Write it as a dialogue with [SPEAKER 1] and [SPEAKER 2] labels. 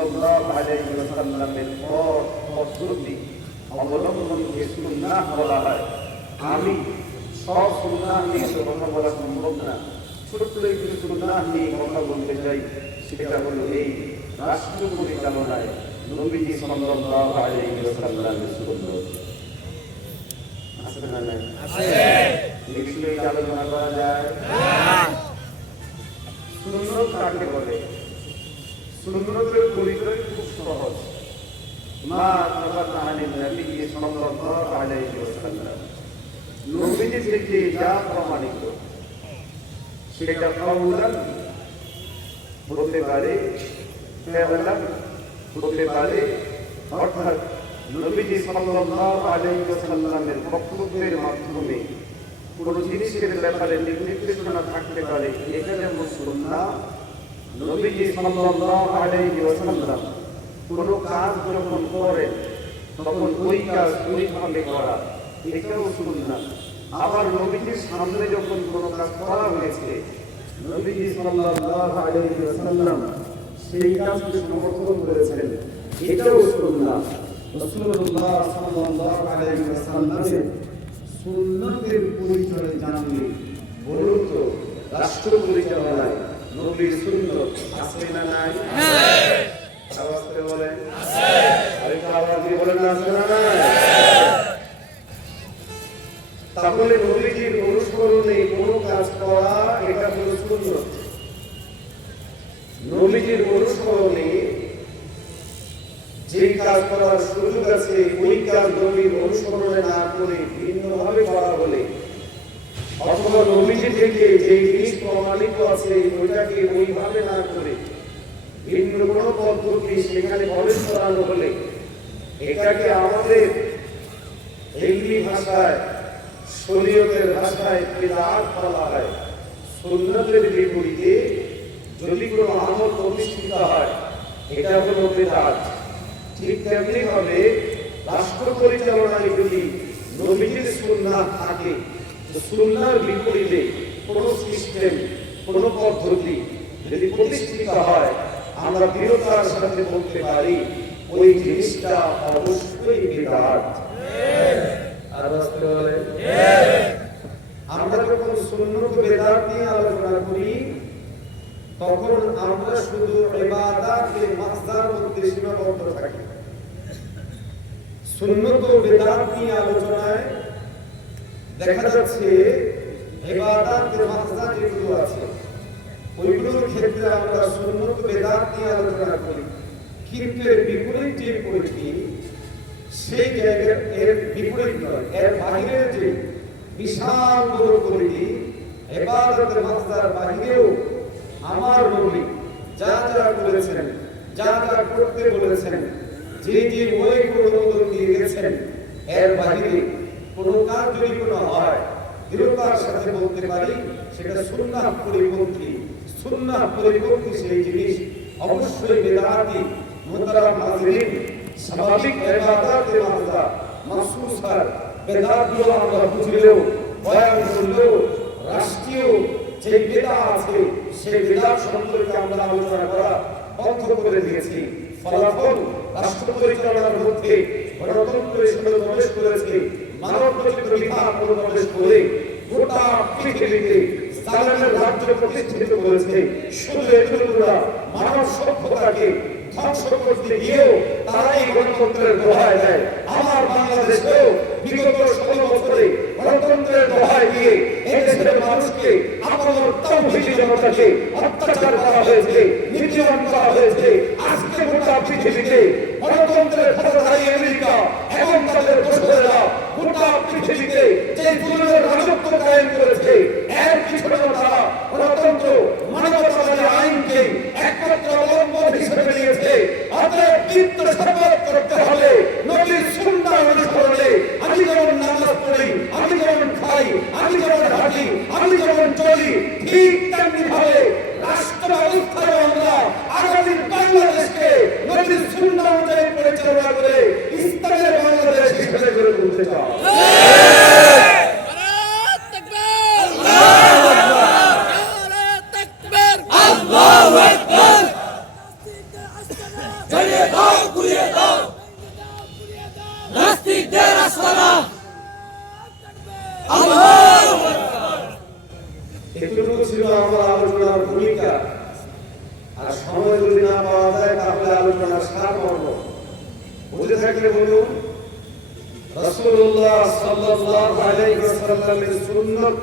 [SPEAKER 1] সাল্লাল্লাহু আলাইহি ওয়াসাল্লামের পথ পদ্ধতি হয়, আমি সব সুন্নাহ নিয়ে তো কথা বলা সম্ভব না। ছোট্ট একটি সুন্নাহ নিয়ে কথা বলতে চাই, সেটা হলো এই রাষ্ট্র পরিচালনায় নবীজি সাল্লাল্লাহু আলাইহি ওয়াসাল্লামের সুন্নাহ। সুন্নতের পরিচয় খুব সহজ মা তাবাতা আনিন নবী সাল্লাল্লাহু আলাইহি ওয়াসাল্লাম নবীজি থেকে যা প্রমাণিত, সেটা কাউলান হতে পারে ফেলান হতে পারে অর্থাৎ নবীজি সাল্লাল্লাহু আলাইহি ওয়াসাল্লামের বক্তব্যের মাধ্যমে কোনো জিনিসের ব্যাপারে নির্দেশনা থাকতে পারে যেমন সুন্নাহ নবীজি সাল্লাল্লাহু আলাইহি ওয়াসাল্লাম কোনো কাজ যখন করেন তখন ওই কাজ ওইভাবে করা, এটাও সুন্নাহ আবার নবীজির সামনে যখন কোনো কাজ করা হয়েছে, নবীজি সাল্লাল্লাহু আলাইহি ওয়াসাল্লাম সেই কাজকে সমর্থন করেছেন। এটাও সুন্নাহ রাসূলুল্লাহ সাল্লাল্লাহু আলাইহি ওয়াসাল্লামের সুন্নতের পরিচয় জানলে বলুন তো রাষ্ট্র পরিচালনায় সুন্নত আছে না নাই? আওয়াজ করে বলেন। আওয়াজ দিয়ে বলেন না আছে না নাই? তাহলে নবীজির অনুসরণে কোনো কাজ করা এটা হলো সুন্নত। নবীজির অনুসরণে যে কাজ করার সুযোগ আছে ওই কাজ নবীর অনুসরণে না করে ভিন্নভাবে করা হলে অথবা নবীজি থেকে যে জিনিস প্রমাণিত আছে, ওইটাকে ওইভাবে না করে ভিন্ন কোন পদ্ধতি সেখানে প্রবেশ করানো হলে এটাকে আমাদের হিন্দি ভাষায় শরীয়তের ভাষায় বিদাত বলা হয়। সুন্নতের বিপরীতে যদি কোনো আমল প্রতিষ্ঠিত হয়, এটা হলো বেদাত ঠিক তেমনি ভাবে রাষ্ট্র পরিচালনায় যদি নবীজির সুন্নাহ থাকে তো সুন্নাহর বিপরীতে কোনো সিস্টেম কোনো পদ্ধতি যদি প্রতিষ্ঠিত হয়, আমরা দৃঢ়তার সাথে বলতে পারি, ওই জিনিসটা অবশ্যই বিরাট আমরা যখন সুন্নত বেদাত নিয়ে আলোচনা করি, তখন আমরা শুধু ইবাদতের মাসদার মধ্যে সীমাবদ্ধ থাকি। সুন্নত বেদাত নিয়ে আলোচনায় দেখা যাচ্ছে ইবাদতের মাসদার যেগুলো আছে, ওইগুলোর ক্ষেত্রে আমরা সুন্নত বেদাত নিয়ে আলোচনা করি। কিন্তু এর বিপরীত যে পরিধি, সেই জায়গায় এর বিপরীত নয়, এর বাহিরের যে বিশাল বড় পরিধি এবাদতের মাসদার বাহিরেও আমার নবী যা যা করেছেন যা যা করতে বলেছেন, যে যে অনুমোদন দিয়ে গেছেন, এর বাহিরে কোনো যদি কোনো হয় দৃঢ়তার সাথে বলতে পারি, সেটা সুন্নাহ পরিপন্থী। সুন্নাহ পরিপন্থী সেই জিনিস অবশ্যই বেদাতি মুতারাম হাজরিন স্বাভাবিক ইবাদতের মাসদা মাসুসার বেদাতগুলো আমরা বুঝলেও, বয়ান করলেও, রাষ্ট্রীয় যে বেদা আছে, সেই বেদাত সম্পর্কে আমরা আলোচনা করা বন্ধ করে দিয়েছি। ফলাফল রাষ্ট্র পরিচালনার মধ্যে গণতন্ত্র হিসেবে প্রবেশ করেছে। মানব রচিত বিধান প্রবেশ করে গোটা পৃথিবীতে সালামের রাজ্য প্রতিষ্ঠিত করেছে। শুধু এগুলোরা মানব সভ্যতাকে ধ্বংস করতে গিয়েও তারাই গণতন্ত্রের দোহায় দেয়। আমার বাংলাদেশেও বিগত ষোলো বছরে গণতন্ত্রের দোহায় দিয়ে এদেশের মানুষকে আপনার জনতাকে অত্যাচার করা হয়েছে, নির্যাতন করা হয়েছে। আজকে গোটা পৃথিবীতে গণতন্ত্রের ক্ষমতায় আমেরিকা করতে
[SPEAKER 2] চাও
[SPEAKER 1] এটুকু ছিল আমার আলোচনার ভূমিকা। আর সময় যদি না পাওয়া যায়, তাহলে আলোচনার সার পাবো বুঝে থাকলে বলুন রাসূলুল্লাহ সাল্লাল্লাহু আলাইহি ওয়াসাল্লামের সুন্নাত